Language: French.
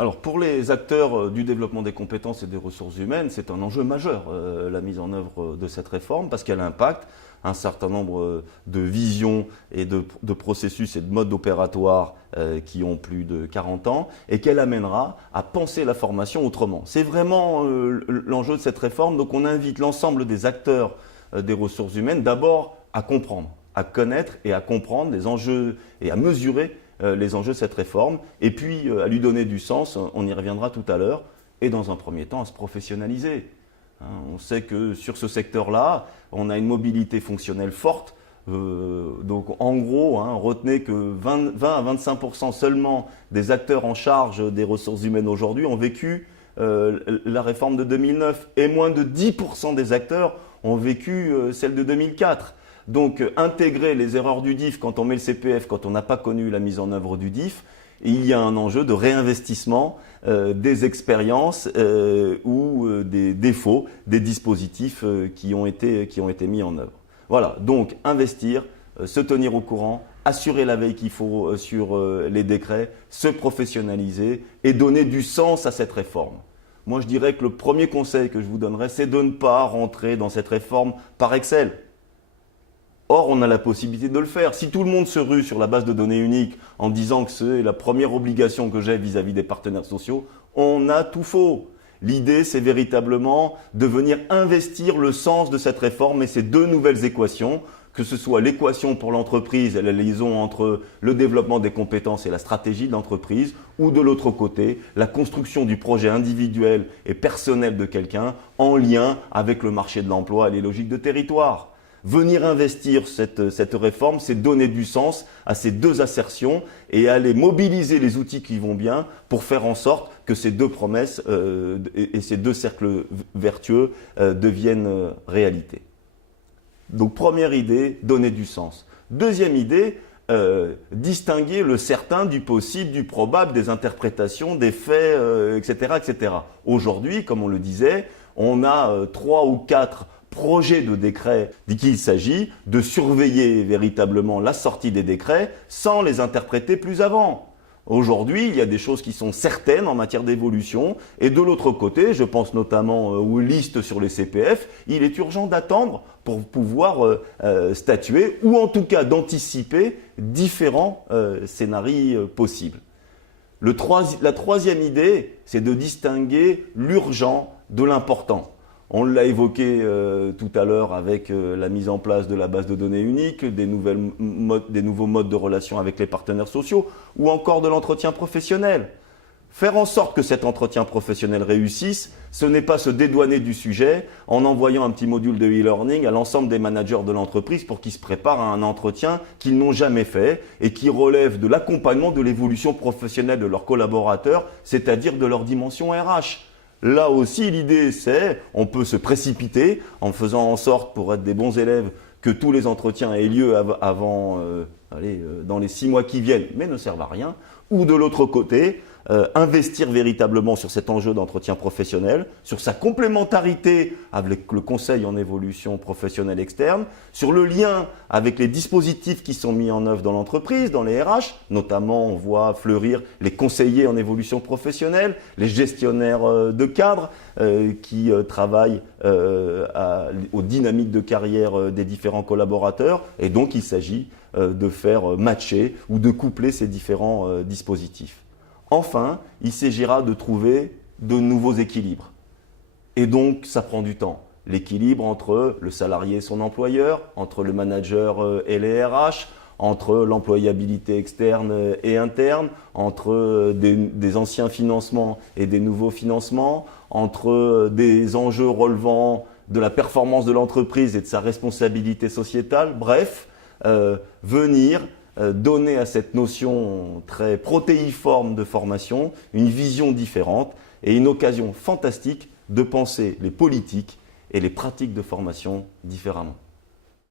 Alors pour les acteurs du développement des compétences et des ressources humaines, c'est un enjeu majeur, la mise en œuvre de cette réforme, parce qu'elle impacte un certain nombre de visions et de processus et de modes opératoires qui ont plus de 40 ans et qu'elle amènera à penser la formation autrement. C'est vraiment l'enjeu de cette réforme, donc on invite l'ensemble des acteurs des ressources humaines d'abord à comprendre, à connaître et à comprendre les enjeux et à mesurer les enjeux de cette réforme, et puis à lui donner du sens, on y reviendra tout à l'heure, et dans un premier temps à se professionnaliser. On sait que sur ce secteur-là, on a une mobilité fonctionnelle forte, donc en gros, retenez que 20 à 25% seulement des acteurs en charge des ressources humaines aujourd'hui ont vécu la réforme de 2009, et moins de 10% des acteurs ont vécu celle de 2004. Donc intégrer les erreurs du DIF quand on met le CPF, quand on n'a pas connu la mise en œuvre du DIF, il y a un enjeu de réinvestissement des expériences ou des défauts des dispositifs qui ont été mis en œuvre. Voilà, donc investir, se tenir au courant, assurer la veille qu'il faut sur les décrets, se professionnaliser et donner du sens à cette réforme. Moi je dirais que le premier conseil que je vous donnerais, c'est de ne pas rentrer dans cette réforme par Excel. Or, on a la possibilité de le faire. Si tout le monde se rue sur la base de données uniques en disant que c'est la première obligation que j'ai vis-à-vis des partenaires sociaux, on a tout faux. L'idée, c'est véritablement de venir investir le sens de cette réforme et ces deux nouvelles équations, que ce soit l'équation pour l'entreprise et la liaison entre le développement des compétences et la stratégie de l'entreprise, ou de l'autre côté, la construction du projet individuel et personnel de quelqu'un en lien avec le marché de l'emploi et les logiques de territoire. Venir investir cette réforme, c'est donner du sens à ces deux assertions et aller mobiliser les outils qui vont bien pour faire en sorte que ces deux promesses et ces deux cercles vertueux deviennent réalité. Donc première idée, donner du sens. Deuxième idée, distinguer le certain du possible, du probable, des interprétations, des faits, etc., etc. Aujourd'hui, comme on le disait, on a 3 ou 4 projet de décret qu'il s'agit de surveiller véritablement la sortie des décrets sans les interpréter plus avant. Aujourd'hui, il y a des choses qui sont certaines en matière d'évolution et de l'autre côté, je pense notamment aux listes sur les CPF, il est urgent d'attendre pour pouvoir statuer ou en tout cas d'anticiper différents scénarios possibles. La troisième idée, c'est de distinguer l'urgent de l'important. On l'a évoqué tout à l'heure avec la mise en place de la base de données unique, des nouveaux modes de relation avec les partenaires sociaux ou encore de l'entretien professionnel. Faire en sorte que cet entretien professionnel réussisse, ce n'est pas se dédouaner du sujet en envoyant un petit module de e-learning à l'ensemble des managers de l'entreprise pour qu'ils se préparent à un entretien qu'ils n'ont jamais fait et qui relève de l'accompagnement de l'évolution professionnelle de leurs collaborateurs, c'est-à-dire de leur dimension RH. Là aussi, l'idée, c'est on peut se précipiter en faisant en sorte, pour être des bons élèves, que tous les entretiens aient lieu dans les 6 mois qui viennent, mais ne servent à rien. Ou de l'autre côté, investir véritablement sur cet enjeu d'entretien professionnel, sur sa complémentarité avec le conseil en évolution professionnelle externe, sur le lien avec les dispositifs qui sont mis en œuvre dans l'entreprise, dans les RH, notamment on voit fleurir les conseillers en évolution professionnelle, les gestionnaires de cadre qui travaillent aux dynamiques de carrière des différents collaborateurs, et donc il s'agit de faire matcher ou de coupler ces différents dispositifs. Enfin, il s'agira de trouver de nouveaux équilibres. Et donc, ça prend du temps. L'équilibre entre le salarié et son employeur, entre le manager et les RH, entre l'employabilité externe et interne, entre des anciens financements et des nouveaux financements, entre des enjeux relevant de la performance de l'entreprise et de sa responsabilité sociétale. Bref, venir donner à cette notion très protéiforme de formation une vision différente et une occasion fantastique de penser les politiques et les pratiques de formation différemment.